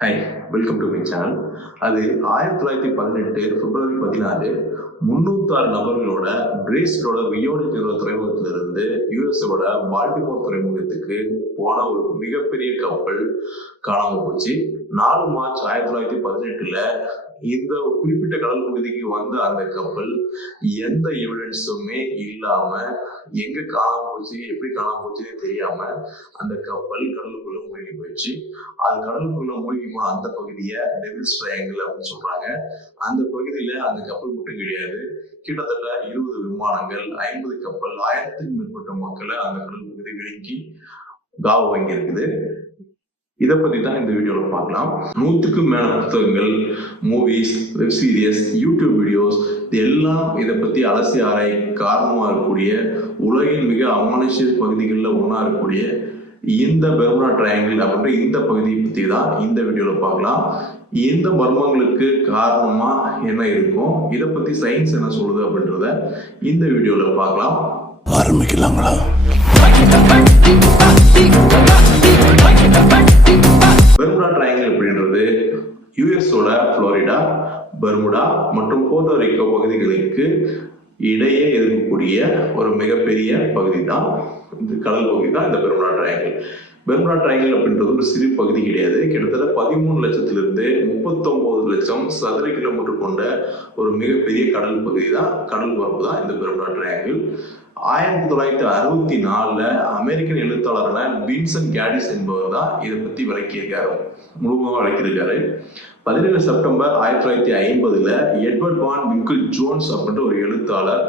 Aí. Welcome to my channel அது ஆயிரத்தி தொள்ளாயிரத்தி பதினெட்டு பிப்ரவரி பதினாறு. முன்னூத்தாறு நபர்களோட பிரேசிலோட வியோடி நிறுவ துறைமுகத்திலிருந்து யுஎஸோட பால்டிமோர் துறைமுகத்துக்கு போன ஒரு மிகப்பெரிய கப்பல் காணாமல் போச்சு. நாலு மார்ச் ஆயிரத்தி தொள்ளாயிரத்தி பதினெட்டுல இந்த குறிப்பிட்ட கடல் பகுதிக்கு வந்த அந்த கப்பல் எந்த எவிடன்ஸுமே இல்லாம எங்க காணாம போச்சு எப்படி காணாம போச்சுன்னு தெரியாம அந்த கப்பல் கடலுக்குள்ள மூழ்கி போயிடுச்சு. அது கடலுக்குள்ள மூழ்கி போன அந்த பகுதியை டெவில்ஸ் ட்ரையாங்கிள் அப்படின்னு சொல்றாங்க. அந்த பகுதியில அந்த கப்பல் மட்டும் கிடையாது. கிட்டத்தட்ட இருபது விமானங்கள் ஐம்பது கப்பல் ஆயிரத்துக்கும் மேற்பட்ட மக்களை அந்த கடல் பகுதி விழுங்கி காவு வாங்கி இருக்குது. இதை பத்தி தான் இந்த வீடியோல பார்க்கலாம். நூற்றுக்கும் மேல புத்தகங்கள் movies web series YouTube videos இது எல்லாம் இதை பத்தி அலசி ஆராய் காரணமா இருக்கக்கூடிய உலகின் மிக அமானுஷ்ய பகுதிகளில் ஒன்றா இருக்கக்கூடிய இந்த பெர்முடா ட்ரையாங்கிள் அப்படின்ற இந்த பகுதியை பத்தி தான் இந்த வீடியோல பார்க்கலாம். இந்த மர்மங்களுக்கு காரணமா என்ன இருக்கும்? இதை பத்தி சயின்ஸ் என்ன சொல்லுது அப்படின்றத இந்த வீடியோல பார்க்கலாம். ஆரம்பிக்கலாங்களா? பெர்முடா ட்ரையாங்கிள் அப்படின்றது யுஎஸோட புளோரிடா பெர்முடா மற்றும் போர்ட்டோரிக்கோ பகுதிகளுக்கு இடையே இருக்கக்கூடிய ஒரு மிகப்பெரிய பகுதி தான். இந்த கடல் பகுதி தான் இந்த பெர்முடா ட்ரையாங்கிள் பெர்முடா ட்ரையாங்கிள் அப்படின்றது ஒரு சிறு பகுதி கிடையாது. கிட்டத்தட்ட பதிமூணு லட்சத்திலிருந்து முப்பத்தொம்போது லட்சம் சதுர கிலோமீட்டர் கொண்ட ஒரு மிகப்பெரிய கடல் பகுதி தான் கடல் பரப்பு தான் இந்த பெர்முடா ட்ரையாங்கிள் ஆயிரத்தி தொள்ளாயிரத்தி அறுபத்தி நாலுல அமெரிக்கன் எழுத்தாளரான வின்சன் கேடிஸ் என்பவர் தான் இதை பத்தி விளக்கியிருக்காரு. முழுமையாக விளக்கியிருக்காரு. பதினேழு செப்டம்பர் ஆயிரத்தி தொள்ளாயிரத்தி ஐம்பதுல எட்வர்ட் வான் விங்கிள் ஜோன்ஸ் அப்படின்ற ஒரு எழுத்தாளர்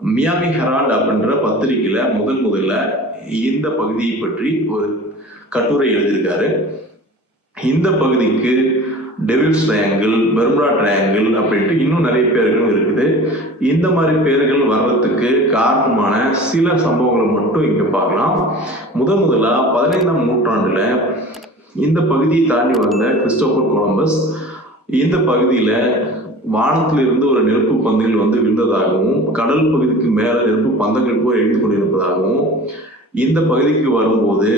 மியாமி ஹெரால்ட் அப்படின்ற பத்திரிகையில் முதல் முதல்ல இந்த பகுதியை பற்றி ஒரு கட்டுரை எழுதியிருக்காரு. இந்த பகுதிக்கு டெவில்ஸ் ட்ரையாங்கிள் பெர்முடா ட்ரையாங்கிள் அப்படின்ட்டு இன்னும் நிறைய பேர்களும் இருக்குது. இந்த மாதிரி பேர்கள் வர்றதுக்கு காரணமான சில சம்பவங்களை மட்டும் இங்கே பார்க்கலாம். முதன் முதலாக பதினைந்தாம் நூற்றாண்டில் இந்த பகுதியை தாண்டி வந்த கிறிஸ்டோபர் கொலம்பஸ் இந்த பகுதியில் வானத்தில் இருந்து ஒரு நெருப்பு பந்துகள் வந்து விழுந்ததாகவும் கடல் பகுதிக்கு மேல நெருப்பு பந்தங்கள் போய் எழுந்து கொண்டிருப்பதாகவும் இந்த பகுதிக்கு வரும்போது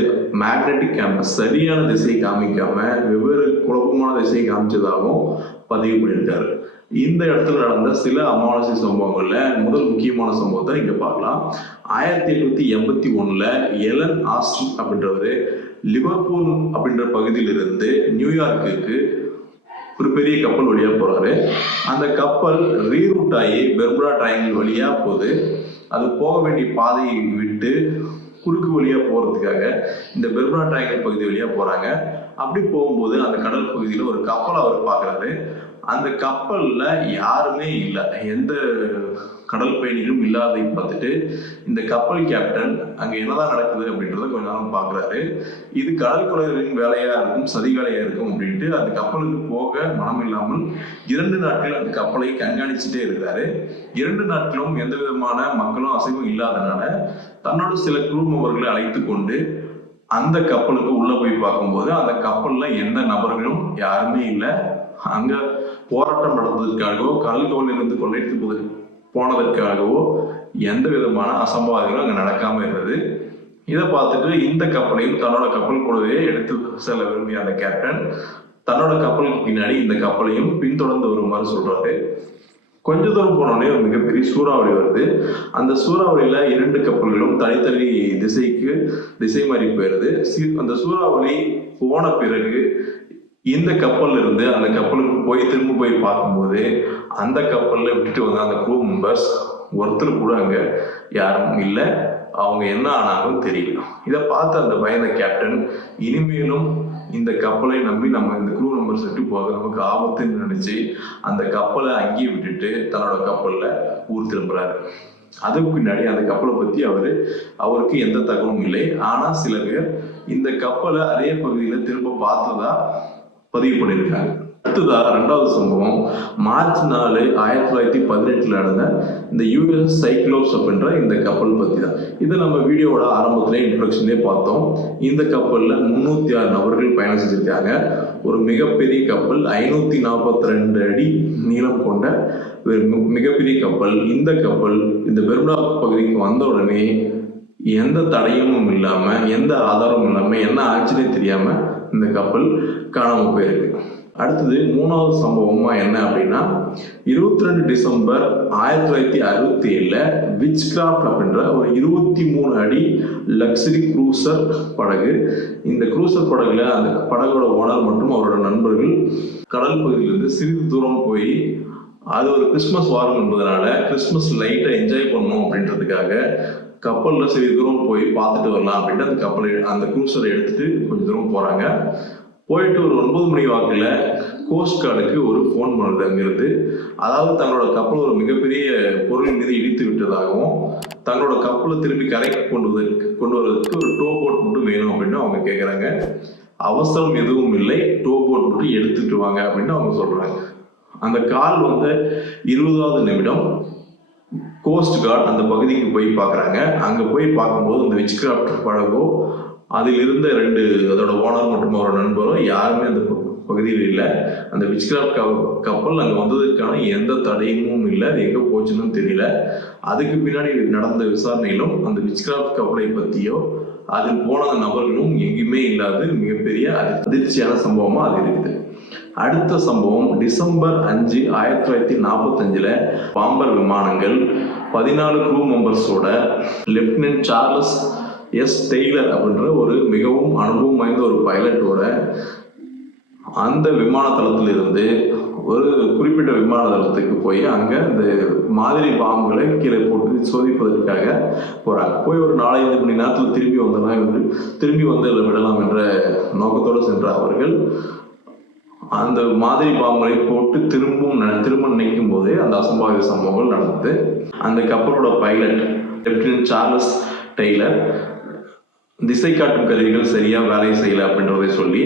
மேக்னெட்டிக் கேம்பஸ் சரியான திசையை காமிக்காம வெவ்வேறு குழப்பமான திசையை காமிச்சதாகவும் பதிவு பண்ணியிருக்காரு. இந்த இடத்துல நடந்த சில அமாவாசை சம்பவங்கள்ல முதல் முக்கியமான சம்பவத்தை இங்க பார்க்கலாம். ஆயிரத்தி எட்நூத்தி எண்பத்தி ஒண்ணுல எலன் ஆஸ்டின் அப்படின்றவரு லிவர்பூல் அப்படின்ற பகுதியிலிருந்து நியூயார்க்குக்கு ஒரு பெரிய கப்பல் வழியாக போகிறாரு அந்த கப்பல் ரீரூட் ஆகி பெர்முடா ட்ரையாங்கிள் வழியாக போகுது. அது போக வேண்டிய பாதையை விட்டு குறுக்கு வழியாக போகிறதுக்காக இந்த பெர்முடா ட்ரையாங்கிள் பகுதி வழியாக போகிறாங்க அப்படி போகும்போது அந்த கடல் பகுதியில் ஒரு கப்பலை அவர் பார்க்குறாரு. அந்த கப்பலில் யாருமே இல்லை. எந்த கடல் பயணிகளும் இல்லாததை பார்த்துட்டு இந்த கப்பல் கேப்டன் அங்க என்னதான் நடக்குது அப்படின்றத கொஞ்ச நேரம் பாக்குறாரு. இது கடல் கொள்ளையர்களின் வேலையா இருக்கும் சதி வேலையா இருக்கும் அப்படின்ட்டு அந்த கப்பலுக்கு போக மனம் இல்லாமல் இரண்டு நாட்கள் அந்த கப்பலை கண்காணிச்சுட்டே இருக்கிறாரு. இரண்டு நாட்களும் எந்த விதமான மக்களும் அசைவும் இல்லாதனால தன்னோட சில குழுமவர்களை அழைத்து கொண்டு அந்த கப்பலுக்கு உள்ள போய் பார்க்கும்போது அந்த கப்பல்ல எந்த நபர்களும் யாருமே இல்லை. அங்க போராட்டம் நடந்ததற்காகவோ கடல் இருந்து கொள்ளையடித்து போனதற்காகவோ எந்த விதமான அசம்பாவிதங்களும் அங்கே நடக்காமல் இருந்தது. இதை பார்த்துட்டு இந்த கப்பலையும் தன்னோட கப்பல் கூடவே எடுத்து செல்ல விரும்பிய அந்த கேப்டன் தன்னோட கப்பலுக்கு பின்னாடி இந்த கப்பலையும் பின்தொடர்ந்து வருமாறு சொல்றாரு. கொஞ்ச தூரம் போனோடனே ஒரு மிகப்பெரிய சூறாவளி வருது. அந்த சூறாவளியில இரண்டு கப்பல்களும் தனித்தனி திசைக்கு திசை மாறி போயிருது. அந்த சூறாவளி போன பிறகு இந்த கப்பல்ல இருந்து அந்த கப்பலுக்கு போய் திரும்ப போய் பார்க்கும்போது அந்த கப்பலில் விட்டுட்டு வந்த அந்த குரூ மெம்பர்ஸ் ஒருத்தர் கூட அங்கே யாரும் இல்லை. அவங்க என்ன ஆனாலும் தெரியல. இதை பார்த்து அந்த பயந்த கேப்டன் இனிமேலும் இந்த கப்பலை நம்பி நம்ம இந்த குரூ மெம்பர்ஸ் விட்டு போக நமக்கு ஆபத்துன்னு நினைச்சு அந்த கப்பலை அங்கேயே விட்டுட்டு தன்னோட கப்பலில் ஊர் திரும்புறாரு. அதுக்கு பின்னாடி அந்த கப்பலை பத்தி அவரு அவருக்கு எந்த தகவலும் இல்லை. ஆனா சில பேர் இந்த கப்பலை அதே பகுதியில திரும்ப பார்த்ததா பதிவு பண்ணியிருக்காங்க. அடுத்ததாக ரெண்டாவது சம்பவம். மார்ச் நாலு ஆயிரத்தி தொள்ளாயிரத்தி பதினெட்டில் நடந்த இந்த யூஎஸ் சைக்ளோப்ஸ் அப்படின்ற இந்த கப்பல் பற்றி தான். இதை நம்ம வீடியோவோட ஆரம்பத்திலே இன்ட்ரொடக்ஷன்லேயே பார்த்தோம். இந்த கப்பலில் முந்நூற்றி ஆறு நபர்கள் பயணம் செஞ்சிருக்காங்க. ஒரு மிகப்பெரிய கப்பல் ஐநூற்றி நாற்பத்தி ரெண்டு அடி நீளம் கொண்ட ஒரு மிகப்பெரிய கப்பல். இந்த கப்பல் இந்த பெர்முடா பகுதிக்கு வந்த உடனே எந்த தடையும் இல்லாமல் எந்த ஆதாரமும் இல்லாமல் என்ன ஆச்சுன்னே தெரியாமல் இந்த கப்பல் காணாமல் போயிருக்கு அடுத்தது மூணாவது சம்பவமா என்ன அப்படின்னா இருபத்தி ரெண்டு டிசம்பர் ஆயிரத்தி தொள்ளாயிரத்தி அறுபத்தி ஏழுல விச் கிராஃப்ட் அப்படின்ற ஒரு இருபத்தி மூணு அடி லக்ஸரி க்ரூசர் படகு. இந்த க்ரூசர் படகுல அந்த படகோட ஓனர் மற்றும் அவரோட நண்பர்கள் கடல் பகுதியிலிருந்து சிறிது தூரம் போய் அது ஒரு கிறிஸ்மஸ் வாரம் என்பதனால கிறிஸ்மஸ் லைட்டை என்ஜாய் பண்ணணும் அப்படின்றதுக்காக கப்பலில் சிறிது தூரம் போய் பார்த்துட்டு வரலாம் அப்படின்ட்டு அந்த கப்பலை அந்த க்ரூசரை எடுத்துட்டு கொஞ்சம் தூரம் போகிறாங்க போயிட்டு ஒரு ஒன்பது மணி வாக்கில் கோஸ்ட் கார்டுக்கு ஒரு ஃபோன் பண்ணுறது அங்கிருந்து. அதாவது தங்களோட கப்பல் ஒரு மிகப்பெரிய பொருள் மீது இடித்து விட்டதாகவும் தங்களோட கப்பலை திரும்பி கரைக்கு கொண்டு வருவதற்கு கொண்டு வருவதற்கு ஒரு டோ போட் மட்டும் வேணும் அப்படின்னு அவங்க கேட்குறாங்க அவசரம் எதுவும் இல்லை. டோ போட் மட்டும் எடுத்துட்டு வாங்க அப்படின்னு அவங்க சொல்கிறாங்க அந்த கால் வந்து இருபதாவது நிமிடம் கோஸ்ட் கார்டு அந்த பகுதிக்கு போய் பார்க்குறாங்க அங்கே போய் பார்க்கும்போது அந்த விச் கிராஃப்ட் படகோ அதில் இருந்த ரெண்டு அதோட ஓனர் மற்றும் அவரோட நண்பரும் யாருமே அந்த பகுதியில் இல்லை. அந்த விச் கப்பல் அங்கே வந்ததுக்கான எந்த தடையமும் இல்லை. அது எங்கே போச்சுன்னு தெரியல. அதுக்கு பின்னாடி நடந்த விசாரணையிலும் அந்த விச் கப்பலை பற்றியோ அதில் போன நபர்களும் எங்கேயுமே இல்லாது மிகப்பெரிய அதிர்ச்சியான சம்பவமாக அது இருக்குது. அடுத்த சம்பவம் டிசம்பர் அஞ்சு ஆயிரத்தி தொள்ளாயிரத்தி நாற்பத்தஞ்சில் பாம்பர் விமானங்கள் பதினாலு க்ரூ மெம்பர்ஸோட லெப்டினன்ட் சார்லஸ் எஸ் டெய்லர் அப்படின்ற ஒரு மிகவும் அனுபவம் வாய்ந்த ஒரு பைலட்டோட அந்த விமான தளத்திலிருந்து ஒரு குறிப்பிட்ட விமான தளத்துக்கு போய் அங்கே இந்த மாதிரி பாம்புகளை கீழே போட்டு சோதிப்பதற்காக போகிறாங்க போய் ஒரு நாலஞ்சு மணி நேரத்தில் திரும்பி வந்தலாம் என்று திரும்பி வந்து விடலாம் என்ற நோக்கத்தோடு சென்ற அவர்கள் அந்த மாதிரி பாம்புகளை போட்டு திரும்பவும் ந- திரும்ப நினைக்கும் போதே அந்த அசம்பாவித சம்பவங்கள் நடந்தது. அந்த கப்பலோட பைலட் லெப்டினன்ட் சார்லஸ் டெய்லர் திசை காட்டும் கருவிகள் சரியாக வேலை செய்யலை அப்படின்றதை சொல்லி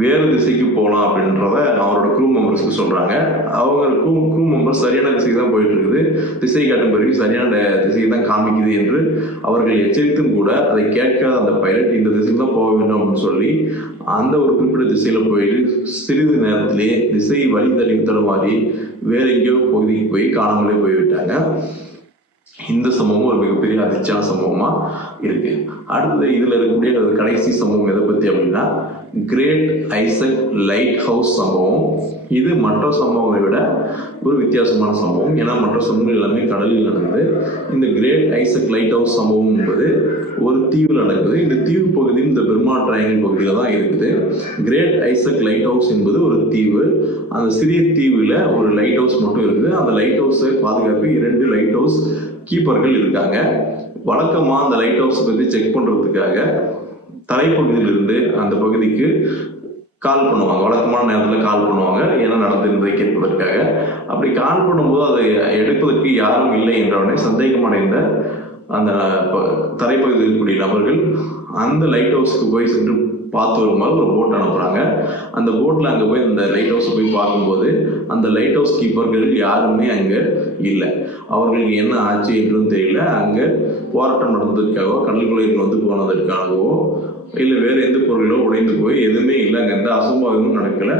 வேறு திசைக்கு போகலாம் அப்படின்றத அவரோட குரூ மெம்பர்ஸ்க்கு சொல்கிறாங்க அவங்க குரூ குரூ மெம்பர்ஸ் சரியான திசைக்கு தான் போயிட்டு இருக்குது. திசை காட்டும் கருவி சரியான திசையை தான் காமிக்குது என்று அவர்கள் எச்சரித்தும் கூட அதை கேட்காத அந்த பைலட் இந்த திசைக்கு தான் போக வேண்டும் அப்படின்னு சொல்லி அந்த ஒரு குறிப்பிட்ட திசையில் போயிட்டு சிறிது நேரத்திலே திசை வழி தள்ளி தடுமாறி வேற எங்கேயோ பகுதிக்கு போய் காணாமலே போய்விட்டாங்க. இந்த சம்பவம் ஒரு மிகப்பெரிய அதிர்ச்சியான சமூகமா இருக்கு. அடுத்தது இதுல இருக்கக்கூடிய கடைசி சம்பவம் எதை பத்தி அப்படின்னா கிரேட் ஐசக் லைட் ஹவுஸ் சம்பவம் இது மற்ற சம்பவங்களை விட ஒரு வித்தியாசமான சம்பவம் ஏன்னா மற்ற சம்பவங்கள் எல்லாமே கடலில் நடந்தது. இந்த கிரேட் ஐசக் லைட் ஹவுஸ் சம்பவம் என்பது ஒரு தீவில் நடக்குது. இந்த தீவு பகுதி இந்த பெர்மா ட்ரையாங்கிள் பகுதியில் தான் இருக்குது. கிரேட் ஐசக் லைட் ஹவுஸ் என்பது ஒரு தீவு. அந்த சிறிய தீவில் ஒரு லைட் ஹவுஸ் மட்டும் இருக்குது. அந்த லைட் ஹவுஸை பாதுகாக்க இரண்டு லைட் ஹவுஸ் கீப்பர்கள் இருக்காங்க. வழக்கமாக அந்த லைட் ஹவுஸ் பற்றி செக் பண்ணுறதுக்காக தரைப்பகுதியிலிருந்து அந்த பகுதிக்கு கால் பண்ணுவாங்க. வழக்கமான நேரத்தில் கால் பண்ணுவாங்க. என்ன நடந்திருந்ததை கேட்பதற்காக. அப்படி கால் பண்ணும்போது அதை எடுப்பதற்கு யாரும் இல்லை என்றவுடனே சந்தேகமடைந்த அந்த ப- தரைப்பகுதியில் இருக்கக்கூடிய நபர்கள் அந்த லைட் ஹவுஸ்க்கு போய் சென்று பார்த்து வரும்போது ஒரு போட் அனுப்புகிறாங்க அந்த போட்டில் அங்கே போய் அந்த லைட் ஹவுஸை போய் பார்க்கும்போது அந்த லைட் ஹவுஸ் கீப்பர்கள் யாருமே அங்கே இல்லை. அவர்களுக்கு என்ன ஆச்சு என்றும் தெரியல. அங்கே போராட்டம் நடந்ததற்காகவோ கடற்கொள்ளையில் வந்து போனதற்காகவோ இல்லை வேறு எந்த பொருளோ உடைந்து போய் எதுவுமே இல்லை அங்கே எந்த அசம்பாவிதமும் நடக்கல.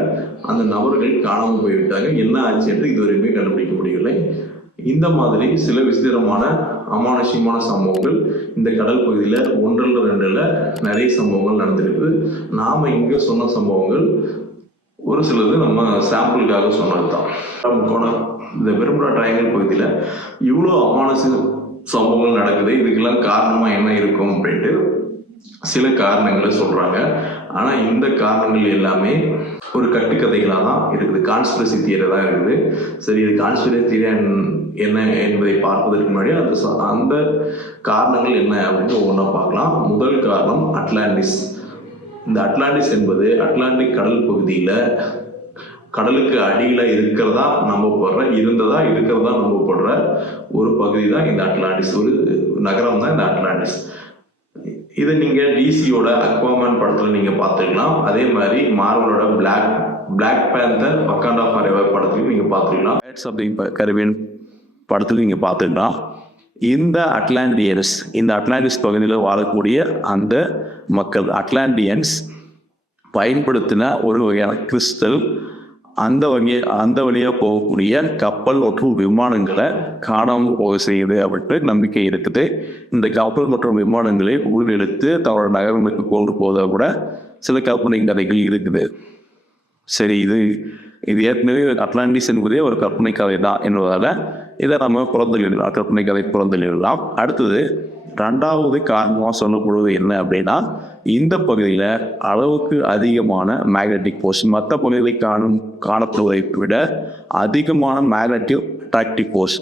அந்த நபர்கள் காணாமல் போய்விட்டாங்க. என்ன ஆச்சு என்று இதுவரையுமே கண்டுபிடிக்க முடியவில்லை. இந்த மாதிரி சில விசித்திரமான அமானுஷ்யமான சம்பவங்கள் இந்த கடல் பகுதியில் ஒன்றில் ரெண்டில் நிறைய சம்பவங்கள் நடந்திருக்கு. நாம் இங்கே சொன்ன சம்பவங்கள் ஒரு சிலது நம்ம சாம்பிளுக்காக சொன்னது தான் கோணம் இந்த பெரும்புரா ட்ரையாங்கல் பகுதியில் இவ்வளோ அமானுஷ சம்பவங்கள் நடக்குது இதுக்கெல்லாம் காரணமாக என்ன இருக்கும் அப்படின்ட்டு சில காரணங்களை சொல்கிறாங்க ஆனால் இந்த காரணங்கள் எல்லாமே ஒரு கட்டுக்கதைகளாக தான் இருக்குது. கான்ஸ்பிரசி தியரி தான் இருக்குது. சரி இது கான்ஸ்பிரசி தியரி என்ன என்பதை பார்ப்பதற்கு முன்னாடி அந்த அந்த காரணங்கள் என்ன அப்படின்னு ஒவ்வொன்றா பார்க்கலாம். முதல் காரணம் அட்லாண்டிஸ். இந்த அட்லாண்டிஸ் என்பது அட்லாண்டிக் கடல் பகுதியில் கடலுக்கு அடியில் இருக்கிறதா நம்பப்படுற இருந்ததா இருக்கிறதா நம்பப்படுற ஒரு பகுதி தான் இந்த அட்லாண்டிஸ். ஒரு நகரம் தான் இந்த அட்லாண்டிஸ். இதை நீங்கள் டிசியோட அக்வாமேன் படத்தில் நீங்கள் பார்த்துக்கலாம் அதே மாதிரி மார்வலோட Black Black Panther Wakanda Forever படத்துலையும் நீங்கள் பார்த்துக்கலாம் பேட்ஸ் ஆஃப் தி கரிபியன் படத்தில் நீங்கள் பார்த்துக்கலாம் இந்த அட்லாண்டியன்ஸ் இந்த அட்லாண்டிஸ் பகுதியில் வாழக்கூடிய அந்த மக்கள் அட்லாண்டியன்ஸ் பயன்படுத்தின ஒரு வகையான கிறிஸ்டல் அந்த வகை அந்த வழியாக போகக்கூடிய கப்பல் மற்றும் விமானங்களை காணாமல் போக செய்யுது அப்படின்ட்டு நம்பிக்கை இருக்குது. இந்த கப்பல் மற்றும் விமானங்களை உருவெடுத்து தன்னோட நகரங்களுக்கு கொண்டு போவதை கூட சில கற்பனை கதைகள் இருக்குது. சரி இது இது ஏற்கனவே அட்லாண்டிஸ் என்பதே ஒரு கற்பனை கதை தான் என்பதால் இதை நம்ம புறந்தள்ளிடலாம் கற்பனை கதை புறந்தள்ளிடலாம் அடுத்தது ரெண்டாவது காரணமாக சொல்லப்படுவது என்ன அப்படின்னா இந்த பகுதியில் அளவுக்கு அதிகமான மேக்னெட்டிக் ஃபோர்ஸ் மற்ற பகுதிகளில் காணும் காணப்படுவதை விட அதிகமான மேக்னெட்டிவ் அட்ராக்டிவ் ஃபோர்ஸ்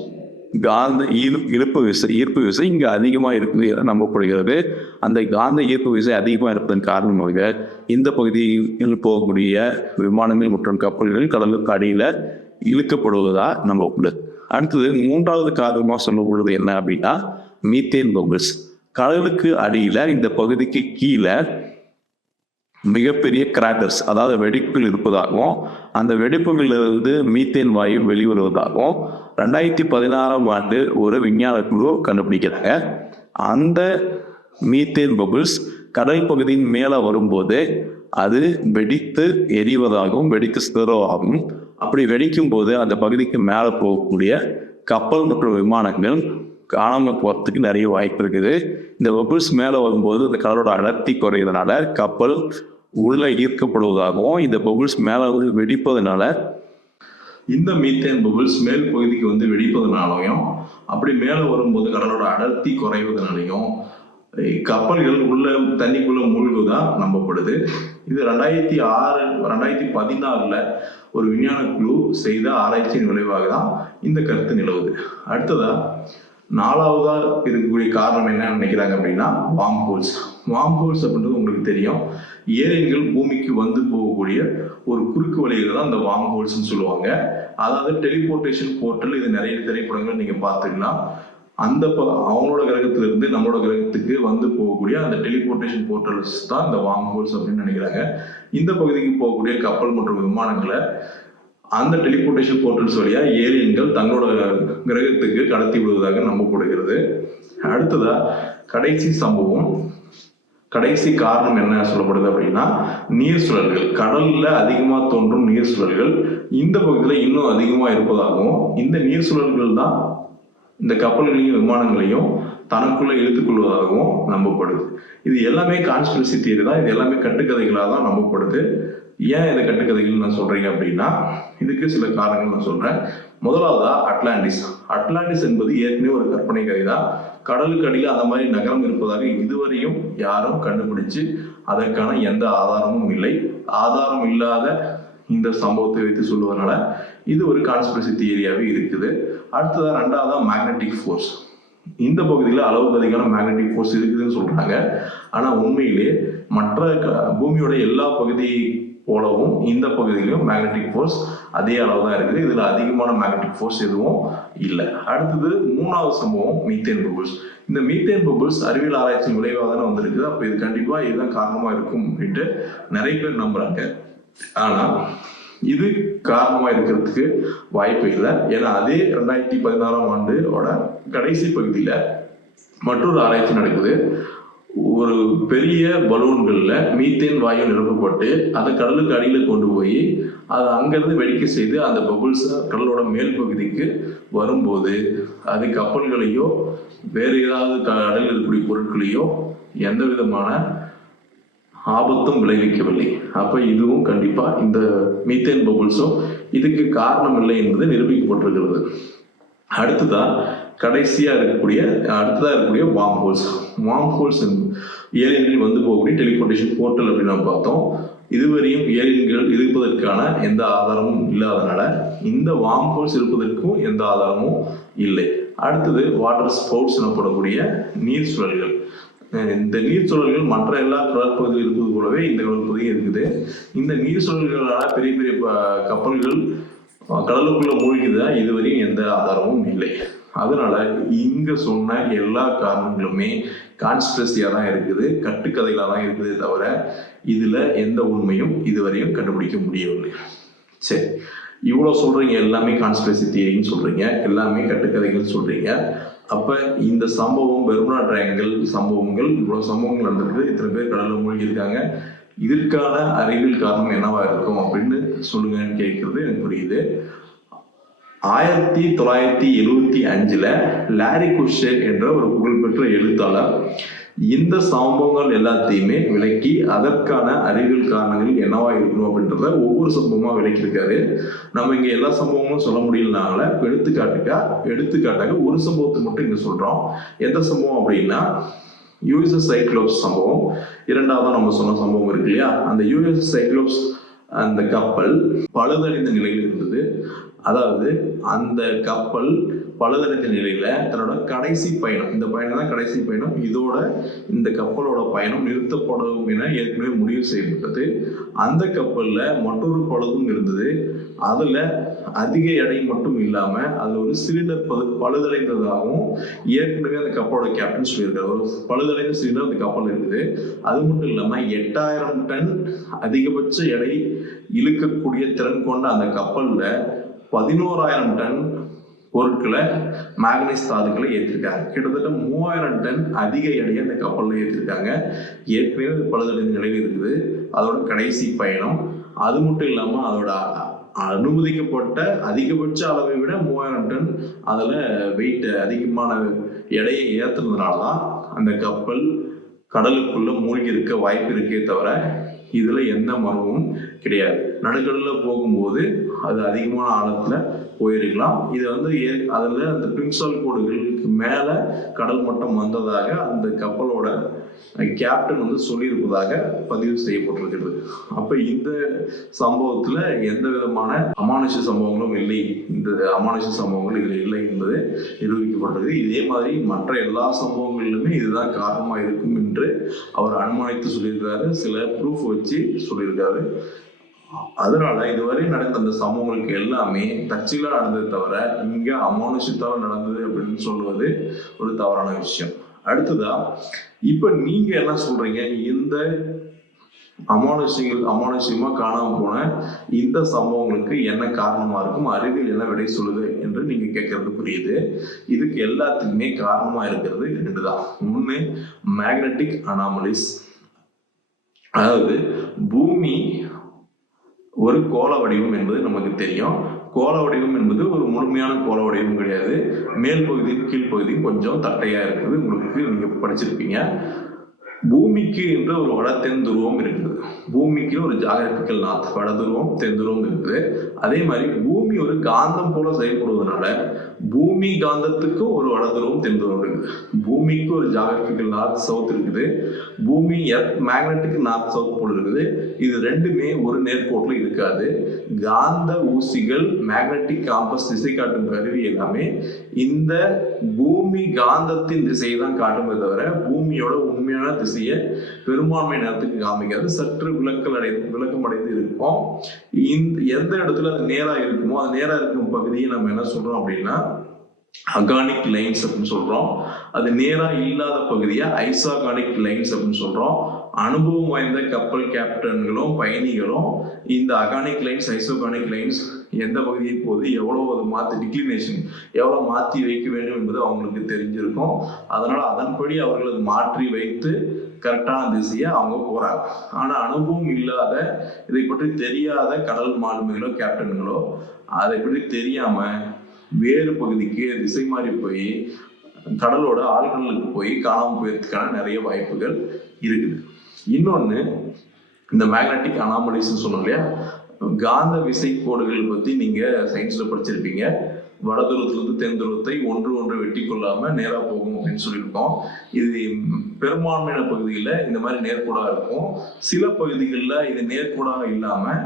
காந்த ஈர் ஈர்ப்பு விசை ஈர்ப்பு விசை இங்கே அதிகமாக இருக்குது என நம்பப்படுகிறது. அந்த காந்த ஈர்ப்பு விசை அதிகமாக இருப்பதன் காரணமாக இந்த பகுதியில் போகக்கூடிய விமானங்கள் மற்றும் கப்பல்கள் கடலுக்கு அடியில் இழுக்கப்படுவதா நம்பப்படுது அடுத்தது மூன்றாவது காரணமாக சொல்லப்படுவது என்ன அப்படின்னா மீத்தேன் பபிள்ஸ் கடலுக்கு அடியில் இந்த பகுதிக்கு கீழே மிகப்பெரிய கிராக்கர்ஸ் அதாவது வெடிப்புகள் இருப்பதாகவும் அந்த வெடிப்புகளிலிருந்து மீத்தேன் வாயு வெளிவருவதாகவும் ரெண்டாயிரத்தி பதினாறாம் ஆண்டு ஒரு விஞ்ஞான குழு கண்டுபிடிக்கிறாங்க. அந்த மீத்தேன் பபுள்ஸ் கடல் பகுதியின் மேலே வரும்போது அது வெடித்து எரிவதாகவும் வெடித்து சிதறவாகவும் அப்படி வெடிக்கும் போது அந்த பகுதிக்கு மேலே போகக்கூடிய கப்பல் மற்றும் விமானங்கள் காணாமல் போகிறதுக்கு நிறைய வாய்ப்பு இருக்குது. இந்த பபிள்ஸ் மேலே வரும்போது இந்த கடலோட அடர்த்தி குறையிறதுனால கப்பல் உள்ள ஈர்க்கப்படுவதாகவும் இந்த பபுள்ஸ் மேலே வந்து வெடிப்பதனால இந்த மீத்தேன் பபுள்ஸ் மேல் பகுதிக்கு வந்து வெடிப்பதனாலையும் அப்படி மேலே வரும்போது கடலோட அடர்த்தி குறைவதனாலையும் கப்பல்கள் உள்ள தண்ணிக்குள்ள மூழ்குவதா நம்பப்படுது. இது ரெண்டாயிரத்தி ஆறு ரெண்டாயிரத்தி பதினாறுல ஒரு விஞ்ஞான குழு செய்த ஆராய்ச்சியின் விளைவாக தான் இந்த கருத்து நிலவுது. அடுத்ததா நாலாவதா இருக்கக்கூடிய காரணம் என்னன்னு நினைக்கிறாங்க அப்படின்னா வாம் ஹோல்ஸ் வாம் ஹோல்ஸ் அப்படின்றது உங்களுக்கு தெரியும். ஏரியன்கள் பூமிக்கு வந்து போகக்கூடிய ஒரு குறுக்கு வழிகள் தான் இந்த வாம் சொல்லுவாங்க. அதாவது டெலிபோர்டேஷன் போர்ட்டல் இது நிறைய திரைப்படங்கள் நீங்க பார்த்துக்கலாம். அந்த ப- அவங்களோட கிரகத்துல இருந்து நம்மளோட கிரகத்துக்கு வந்து போகக்கூடிய அந்த டெலிபோர்டேஷன் போர்ட்டல்ஸ் தான் இந்த வாம் ஹோல்ஸ் அப்படின்னு நினைக்கிறாங்க. இந்த பகுதிக்கு போகக்கூடிய கப்பல் மற்றும் விமானங்களை அந்த டெலிபோர்டேஷன் போர்ட்டல்ஸ் வழியா ஏலியன்கள் தங்களோட கிரகத்துக்கு கடத்தி விடுவதாக நம்பப்படுகிறது. அடுத்ததா கடைசி சம்பவம். கடைசி காரணம் என்ன சொல்லப்படுது அப்படின்னா நீர் சுழல்கள். கடல்ல அதிகமா தோன்றும் நீர் சுழல்கள். இந்த பகுதியில் இன்னும் அதிகமா இருப்பதாகவும் இந்த நீர் சுழல்கள் தான் இந்த கப்பல்களையும் விமானங்களையும் தனக்குள்ள இழுத்துக்கொள்வதாகவும் நம்பப்படுது. இது எல்லாமே கான்ஸ்பிரசி தியரி தான். இது எல்லாமே கட்டுக்கதைகளாக தான் நம்பப்படுது. ஏன் இந்த கட்டுக்கதைகள் நான் சொல்றீங்க அப்படின்னா இதுக்கு சில காரணங்கள் நான் சொல்றேன். முதலாவதா அட்லாண்டிஸ். அட்லாண்டிஸ் என்பது ஏற்கனவே ஒரு கற்பனை கதை தான் கடலுக்கு அடியில் அந்த மாதிரி நகரம் இருப்பதாக இதுவரையும் யாரும் கண்டுபிடிச்சு அதற்கான எந்த ஆதாரமும் இல்லை. ஆதாரம் இல்லாத இந்த சம்பவத்தை வைத்து சொல்லுவதனால இது ஒரு கான்ஸ்பிரசி தியரியாகவே இருக்குது. அடுத்ததாக ரெண்டாவதாக மேக்னெட்டிக் ஃபோர்ஸ் இந்த பகுதியில் அளவுக்கு அதிகமான மேக்னட்டிக் ஃபோர்ஸ் இருக்குதுன்னு சொல்கிறாங்க ஆனால் உண்மையிலே மற்ற க- பூமியோட எல்லா பகுதி போலவும் இந்த பகுதியிலும் மேக்னெட்டிக் ஃபோர்ஸ் அதே அளவு தான் இருக்குது. இதில் அதிகமான மேக்னட்டிக் ஃபோர்ஸ் எதுவும் இல்லை. அடுத்தது மூணாவது சம்பவம் மீத்தேன் பபுள்ஸ் இந்த மீத்தேன் பபுள்ஸ் அறிவியல் ஆராய்ச்சியின் விளைவாக தானே வந்திருக்குது. அப்போ இது கண்டிப்பாக இதுதான் காரணமாக இருக்கும் அப்படின்ட்டு நிறைய பேர் நம்புகிறாங்க ஆனா இது காரணமா இருக்கிறதுக்கு வாய்ப்பு இல்லை. ஏன்னா அதே ரெண்டாயிரத்தி பதினாறாம் ஆண்டோட கடைசி பகுதியில மற்றொரு ஆராய்ச்சி நடக்குது. ஒரு பெரிய பலூன்கள்ல மீத்தேன் வாயு நிரப்பப்பட்டு அதை கடலுக்கு அடியில கொண்டு போய் அதை அங்கிருந்து வெடிக்க செய்து அந்த பபுள்ஸ் கடலோட மேல் பகுதிக்கு வரும்போது அது கப்பல்களையோ வேறு ஏதாவது கடலில் இருக்கக்கூடிய பொருட்களையோ எந்த விதமான ஆபத்தும் விளைவிக்கவில்லை. அப்ப இதுவும் கண்டிப்பா இந்த மீத்தேன் பபுள்ஸும் இதுக்கு காரணம் இல்லை என்பது நிரூபிக்கப்பட்டிருக்கிறது. அடுத்ததா கடைசியா இருக்கக்கூடிய அடுத்ததா இருக்கக்கூடிய வாம் ஹோல்ஸ் வாம் ஹோல்ஸ் ஏலியன்கள் வந்து போகக்கூடிய டெலிபோர்டேஷன் போர்ட்டல் அப்படின்னு நம்ம பார்த்தோம். இதுவரையும் ஏலியன்கள் இருப்பதற்கான எந்த ஆதாரமும் இல்லாதனால இந்த வாம் ஹோல்ஸ் இருப்பதற்கும் எந்த ஆதாரமும் இல்லை. அடுத்தது வாட்டர் ஸ்போர்ட்ஸ் எனப்படக்கூடிய நீர் சுழல்கள். இந்த நீர் மற்ற எல்லா கடற்பகுதியில் இருப்பது போலவே இந்த கடற்பகுதியும் இருக்குது. இந்த நீர் சூழல்களால் பெரிய பெரிய கப்பல்கள் கடலுக்குள்ள மூழ்கிதா இதுவரையும் எந்த ஆதாரமும் இல்லை. அதனால இங்க சொன்ன எல்லா காரணங்களுமே கான்ஸ்பிரசியா தான் இருக்குது. கட்டுக்கதைகளா தான் இருக்குதே தவிர இதுல எந்த உண்மையும் இதுவரையும் கண்டுபிடிக்க முடியவில்லை. சரி. இவ்வளவு சொல்றீங்க எல்லாமே கான்ஸ்பிரசி தியரின்னு சொல்றீங்க. எல்லாமே கட்டுக்கதைகள் சொல்றீங்க. அப்ப இந்த சம்பவம் பெர்முனா ட்ரையாங்கிள் சம்பவங்கள் இவ்வளவு சம்பவங்கள் நடந்திருக்கு இத்தனை பேர் கடலில் மூழ்கியிருக்காங்க. இதற்கான அறிவியல் காரணம் என்னவா இருக்கும் அப்படின்னு சொல்லுங்கன்னு கேட்கறது எனக்கு புரியுது. ஆயிரத்தி தொள்ளாயிரத்தி எழுவத்தி அஞ்சுல லாரி குஷே என்ற ஒரு புகழ்பெற்ற எழுத்தாளர் இந்த சம்பவங்கள் எல்லாத்தையுமே விளக்கி அதற்கான அறிவியல் காரணங்கள் என்னவா இருக்கணும் அப்படின்றத ஒவ்வொரு சம்பவமா விளக்கியிருக்காரு. நம்ம இங்க எல்லா சம்பவங்களும் சொல்ல முடியலனால எடுத்துக்காட்டுக்கா எடுத்துக்காட்டாக ஒரு சம்பவத்தை மட்டும் இங்க சொல்றோம். எந்த சம்பவம் அப்படின்னா யூஎஸ்எஸ் சைக்ளோப்ஸ் சம்பவம். இரண்டாவதா நம்ம சொன்ன சம்பவம் இருக்கு இல்லையா? அந்த யூஎஸ்எஸ் சைக்ளோப்ஸ் அந்த கப்பல் பழுதடைந்த நிலையில் இருந்தது. அதாவது அந்த கப்பல் பழுதடைந்த நிலையில தன்னோட கடைசி பயணம் இந்த பயணம் தான் கடைசி பயணம். இதோட இந்த கப்பலோட பயணம் நிறுத்தப்படும் என ஏற்கனவே முடிவு செய்யப்பட்டது. அந்த கப்பல்ல மற்றொரு பழுதும் இருந்தது. அதுல அதிக எடை மட்டும் இல்லாம அதுல ஒரு சிலிண்டர் பழு பழுதடைந்ததாகவும் ஏற்கனவே அந்த கப்பலோட கேப்டன் சொல்லியிருக்காரு. ஒரு பழுதடைந்த சிலிண்டர் அந்த கப்பல் இருக்குது. அது மட்டும் இல்லாம எட்டாயிரம் டன் அதிகபட்ச எடை இழுக்கக்கூடிய திறன் கொண்ட அந்த கப்பல்ல பதினோராயிரம் டன் பொருட்களை மேக்னைஸ் தாதுக்களை ஏற்றிருக்காங்க கிட்டத்தட்ட மூவாயிரம் டன் அதிக எடையை அந்த கப்பலில் ஏற்றிருக்காங்க ஏற்கனவே அது பழுதடைந்த நிலையில் இருக்குது. அதோட கடைசி பயணம். அது மட்டும் இல்லாமல் அதோட அனுமதிக்கப்பட்ட அதிகபட்ச அளவை விட மூவாயிரம் டன் அதில் வெயிட் அதிகமான எடையை ஏற்றுனதுனால தான் அந்த கப்பல் கடலுக்குள்ளே மூழ்கி இருக்க வாய்ப்பு இருக்கே தவிர இதில் எந்த மர்மமும் கிடையாது. நடுக்கடலில் போகும்போது அது அதிகமான ஆழத்துல போயிருக்கலாம். இது வந்து ஏ- அதுல அந்த பிரின்சால் கோடுகளுக்கு மேல கடல் மட்டம் வந்ததாக அந்த கப்பலோட கேப்டன் வந்து சொல்லியிருப்பதாக பதிவு செய்யப்பட்டிருக்கிறது. அப்ப இந்த சம்பவத்துல எந்த விதமான அமானுஷ சம்பவங்களும் இல்லை. இந்த அமானுஷ சம்பவங்கள் இதுல இல்லை என்பது நிரூபிக்கப்பட்டது இதே மாதிரி மற்ற எல்லா சம்பவங்களிலுமே இதுதான் காரணமா இருக்கும் என்று அவர் அனுமானித்து சொல்லியிருக்காரு சில ப்ரூஃப் வச்சு சொல்லியிருக்காரு. அதனால இதுவரை நடந்த அந்த சம்பவங்களுக்கு எல்லாமே தற்செயலா நடந்தது தவிர இங்க அமானுஷத்தால நடந்தது அப்படின்னு சொல்லுவது ஒரு தவறான விஷயம். அடுத்ததா இப்ப நீங்க என்ன சொல்றீங்க? இந்த அமானுஷங்கள் அமானுஷியமா காணாம போன இந்த சம்பவங்களுக்கு என்ன காரணமா இருக்கும்? அறிவியல் என்ன விடை சொல்லுது என்று நீங்க கேட்கறது புரியுது. இதுக்கு எல்லாத்துக்குமே காரணமா இருக்கிறது ரெண்டு தான் ஒண்ணு மேக்னெட்டிக் அனாமலிஸ் அதாவது பூமி ஒரு கோள வடிவம் என்பது நமக்கு தெரியும். கோள வடிவம் என்பது ஒரு முழுமையான கோள வடிவம் கிடையாது. மேல் பகுதியும் கீழ்ப்பகுதியும் கொஞ்சம் தட்டையாக இருக்குது. உங்களுக்கு நீங்கள் படிச்சிருப்பீங்க. பூமிக்கு என்று ஒரு வட தென் துருவம் இருக்குது. பூமிக்கு ஒரு ஜாகிரபிக்கல் நார்த் வட துருவம் தென் துருவம் இருக்குது. அதே மாதிரி பூமி ஒரு காந்தம் போல செயல்படுவதனால பூமி காந்தத்துக்கும் ஒரு வட துருவம் தென் துருவம் இருக்குது. பூமிக்கு ஒரு ஜாகிரபிக்கல் நார்த் சவுத் இருக்குது. பூமி எர்த் மேக்னட்டிக் நார்த் சவுத் போல இருக்குது. இது ரெண்டுமே ஒரு நேர்கோட்டில் இருக்காது. காந்த ஊசிகள் மேக்னெட்டிக் காம்பஸ் திசை காட்டும் கருவி எல்லாமே இந்த பூமி காந்தத்தின் திசையை தான் காட்டுமே தவிர பூமியோட உண்மையான திசை திசையை பெரும்பான்மை நேரத்துக்கு காமிக்காது. சற்று விளக்கல் அடை விளக்கம் அடைந்து இருக்கும் இந்த எந்த இடத்துல அது நேரா இருக்குமோ அது நேரா இருக்கும் பகுதியை நம்ம என்ன சொல்றோம் அப்படின்னா அகானிக் லைன்ஸ் அப்படின்னு சொல்றோம். அது நேரா இல்லாத பகுதியை ஐசாகானிக் லைன்ஸ் அப்படின்னு சொல்றோம். அனுபவம் வாய்ந்த கப்பல் கேப்டன்களும் பயணிகளும் இந்த அகானிக் லைன்ஸ் ஐசோகானிக் லைன்ஸ் எந்த பகுதியை போது எவ்வளோ அது மாற்றி டிக்ளினேஷன் எவ்வளோ மாற்றி வைக்க வேண்டும் என்பது அவங்களுக்கு தெரிஞ்சிருக்கும். அதனால் அதன்படி அவர்கள் அது மாற்றி வைத்து கரெக்டான திசையை அவங்க போகிறாங்க ஆனால் அனுபவம் இல்லாத இதை பற்றி தெரியாத கடல் மாலுமிகளோ கேப்டன்களோ அதை பற்றி தெரியாமல் வேறு பகுதிக்கு திசை மாறி போய் கடலோட ஆழ்கடலுக்கு போய் காணாம போயிறதுக்கான நிறைய வாய்ப்புகள் இருக்குது. இன்னொன்று இந்த மேக்னெட்டிக் அனாமலிஸ்ன்னு சொன்னோம் இல்லையா? காந்த விசை கோடுகள் பற்றி நீங்கள் சயின்ஸில் படிச்சிருப்பீங்க. வட துருவத்திலிருந்து தென் துருவத்தை ஒன்று ஒன்று வெட்டி கொள்ளாமல் நேராக போகும் அப்படின்னு சொல்லியிருக்கோம். இது பெரும்பான்மையான பகுதிகளில் இந்த மாதிரி நேர்கூடாக இருக்கும். சில பகுதிகளில் இது நேர்கோடாக இல்லாமல்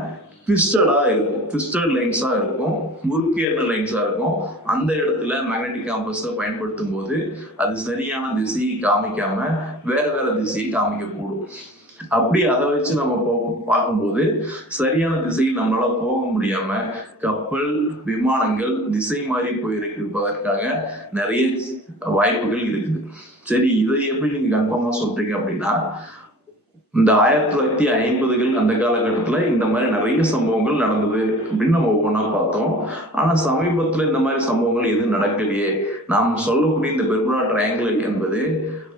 ட்விஸ்டடா இருக்கும். ட்விஸ்டட் லைன்ஸா இருக்கும். முறுக்கேற்ற லைன்ஸா இருக்கும். அந்த இடத்துல மேக்னெட்டிக் காம்பஸை பயன்படுத்தும் போது அது சரியான திசையை காமிக்காம வேற வேற திசையை காமிக்கக்கூடும். அப்படி அதை வச்சு நம்ம போ- பார்க்கும்போது சரியான திசையில் நம்மளால போக முடியாம கப்பல் விமானங்கள் திசை மாறி போயிருப்பதற்காக நிறைய வாய்ப்புகள் இருக்குது. சரி இதை எப்படி நீங்க கன்ஃபார்மா சொல்றீங்க அப்படின்னா இந்த ஆயிரத்தி தொள்ளாயிரத்தி ஐம்பதுகள் அந்த காலகட்டத்தில் இந்த மாதிரி நிறைய சம்பவங்கள் நடந்தது அப்படின்னு நம்ம ஒவ்வொன்றா பார்த்தோம். ஆனால் சமீபத்தில் இந்த மாதிரி சம்பவங்கள் எதுவும் நடக்கலையே. நாம் சொல்லக்கூடிய இந்த பெர்முடா ட்ரையாங்கிள் என்பது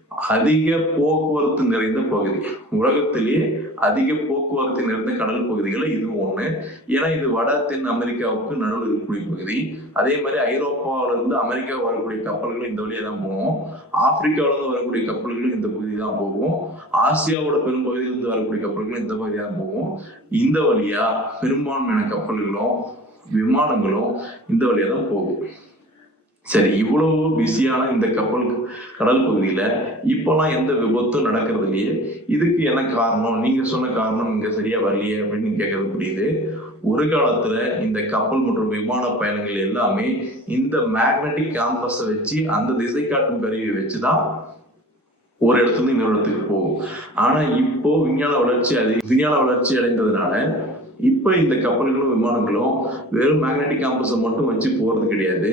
அதிக போக்குவரத்து நிறைந்த பகுதி. உலகத்திலேயே அதிக போக்குவரத்து நிறைந்த கடல் பகுதிகள் இதுவும் ஒண்ணு. ஏன்னா இது வட தென் அமெரிக்காவுக்கு நடுவில் இருக்கக்கூடிய பகுதி. அதே மாதிரி ஐரோப்பாவில இருந்து அமெரிக்கா வரக்கூடிய கப்பல்கள் இந்த வழியா தான் போகும். ஆப்பிரிக்காவில இருந்து வரக்கூடிய கப்பல்களும் இந்த பகுதி தான் போகும். ஆசியாவோட பெரும்பகுதியில இருந்து வரக்கூடிய கப்பல்களும் இந்த பகுதி தான் போகும். இந்த வழியா பெரும்பான்மையான கப்பல்களும் விமானங்களும் இந்த வழியா தான் போகும். சரி இவ்வளவு பிஸியான இந்த கப்பல் கடல் பகுதியில இப்போல்லாம் எந்த விபத்தும் நடக்கிறது இல்லையே இதுக்கு என்ன காரணம்? நீங்க சொன்ன காரணம் இங்க சரியா வரலையே அப்படின்னு கேட்கறது புரியுது. ஒரு காலத்துல இந்த கப்பல் மற்றும் விமான பயணங்கள் எல்லாமே இந்த மேக்னெட்டிக் கேம்பஸை வச்சு அந்த திசை காட்டும் கருவியை வச்சுதான் ஒரு இடத்துல இன்னொரு இடத்துக்கு போகும். ஆனா இப்போ விஞ்ஞான வளர்ச்சி அது விஞ்ஞான வளர்ச்சி அடைந்ததுனால இப்போ இந்த கப்பல்களும் விமானங்களும் வெறும் மேக்னெட்டிக் கேம்பஸை மட்டும் வச்சு போகிறது கிடையாது.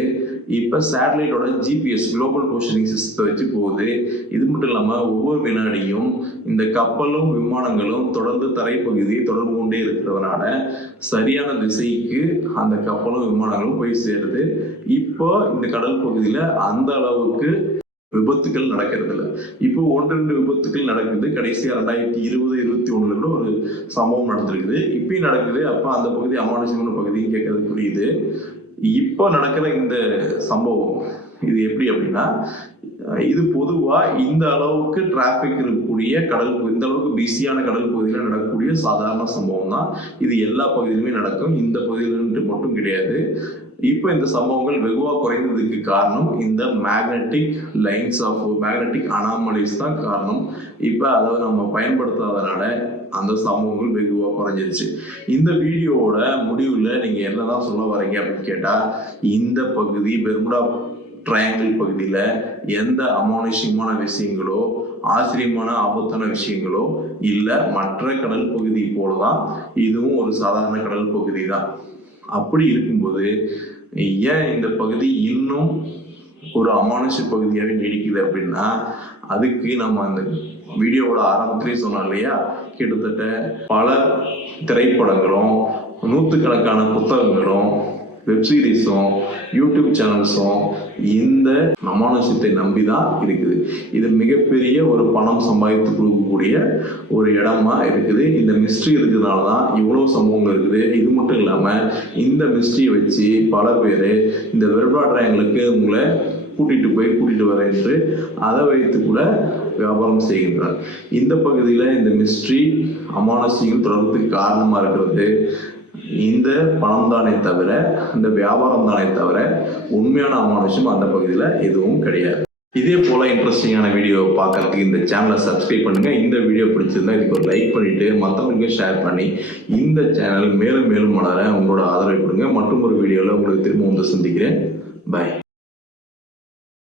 இப்போ சேட்டலைட்டோட ஜிபிஎஸ் குளோபல் போஷனிங் சிஸ்டத்தை வச்சு போகுது. இது மட்டும் இல்லாமல் ஒவ்வொரு வினாடியும் இந்த கப்பலும் விமானங்களும் தொடர்ந்து தரைப்பகுதியை தொடர்பு கொண்டே இருக்கிறதுனால சரியான திசைக்கு அந்த கப்பலும் விமானங்களும் போய் சேருது. இப்போ இந்த கடல் பகுதியில் அந்த அளவுக்கு விபத்துகள் நடக்கிறது இல்லை இப்போ ஒன்று ரெண்டு விபத்துகள் நடக்குது. கடைசியாக ரெண்டாயிரத்தி இருபது இருபத்தி ஒண்ணுல கூட ஒரு சம்பவம் நடந்திருக்குது. இப்பயும் நடக்குது. அப்போ அந்த பகுதி அமானுஷமான பகுதியும் கேட்கறது புரியுது. இப்போ நடக்கிற இந்த சம்பவம் இது எப்படி அப்படின்னா இது பொதுவா இந்த அளவுக்கு டிராபிக் இருக்கக்கூடிய கடல் இந்த அளவுக்கு பிஸியான கடல் பகுதியில நடக்கக்கூடிய சாதாரண சம்பவம் தான் இது எல்லா பகுதியிலுமே நடக்கும். இந்த பகுதியிலன்ட்டு மட்டும் கிடையாது. இப்போ இந்த சம்பவங்கள் வெகுவாக குறைந்ததுக்கு காரணம் இந்த magnetic lines of magnetic anomalies தான் காரணம். இப்போ அதை நம்ம பயன்படுத்தாதனால அந்த சம்பவங்கள் வெகுவாக குறைஞ்சிருச்சு. இந்த வீடியோவோட முடிவில் நீங்கள் என்ன என்னதான் சொல்ல வரீங்க அப்படின்னு கேட்டால் இந்த பகுதி பெர்முடா ட்ரையாங்கிள் பகுதியில் எந்த அமானுஷ்யமான விஷயங்களோ ஆச்சரியமான ஆபத்தான விஷயங்களோ இல்லை மற்ற கடல் பகுதி போலதான் இதுவும் ஒரு சாதாரண கடல் பகுதி தான் அப்படி இருக்கும்போது ஏன் இந்த பகுதி இன்னும் ஒரு அமானுஷ பகுதியாகவே நீடிக்குது அப்படின்னா அதுக்கு நம்ம அந்த வீடியோவோட ஆரம்பத்திலே சொன்னோம் இல்லையா? கிட்டத்தட்ட பல திரைப்படங்களும் நூற்றுக்கணக்கான புத்தகங்களும் வெப்சீரிஸும் யூடியூப் சேனல்ஸும் இந்த அமானுஷத்தை நம்பி தான் இருக்குது. இது மிகப்பெரிய ஒரு பணம் சம்பாதித்து கொடுக்கக்கூடிய ஒரு இடமா இருக்குது. இந்த மிஸ்ட்ரி இருக்கிறதுனால தான் இவ்வளோ சம்பவங்கள் இருக்குது. இது மட்டும் இல்லாமல் இந்த மிஸ்ட்ரியை வச்சு பல பேர் இந்த வெர்பா எங்களுக்கு உங்களை கூட்டிட்டு போய் கூட்டிட்டு வரேன் என்று அதை வைத்து கூட வியாபாரம் செய்கின்றார். இந்த பகுதியில் இந்த மிஸ்ட்ரி அமானுஷிகள் தொடர்புக்கு காரணமாக இருக்கிறது. இந்த பணம் தானே தவிர இந்த வியாபாரம் தானே தவிர உண்மையான அமானுஷம் அந்த பகுதியில் எதுவும் கிடையாது. இதே போல இன்ட்ரெஸ்டிங்கான வீடியோ பார்க்கறதுக்கு இந்த சேனலை சப்ஸ்கிரைப் பண்ணுங்க. இந்த வீடியோ பிடிச்சிருந்தா இதுக்கு ஒரு லைக் பண்ணிட்டு மற்றவங்களுக்கு ஷேர் பண்ணி இந்த சேனல் மேலும் மேலும் வளர உங்களோட ஆதரவை கொடுங்க. மற்றும் ஒரு வீடியோவில் உங்களுக்கு திரும்ப வந்து சந்திக்கிறேன். பை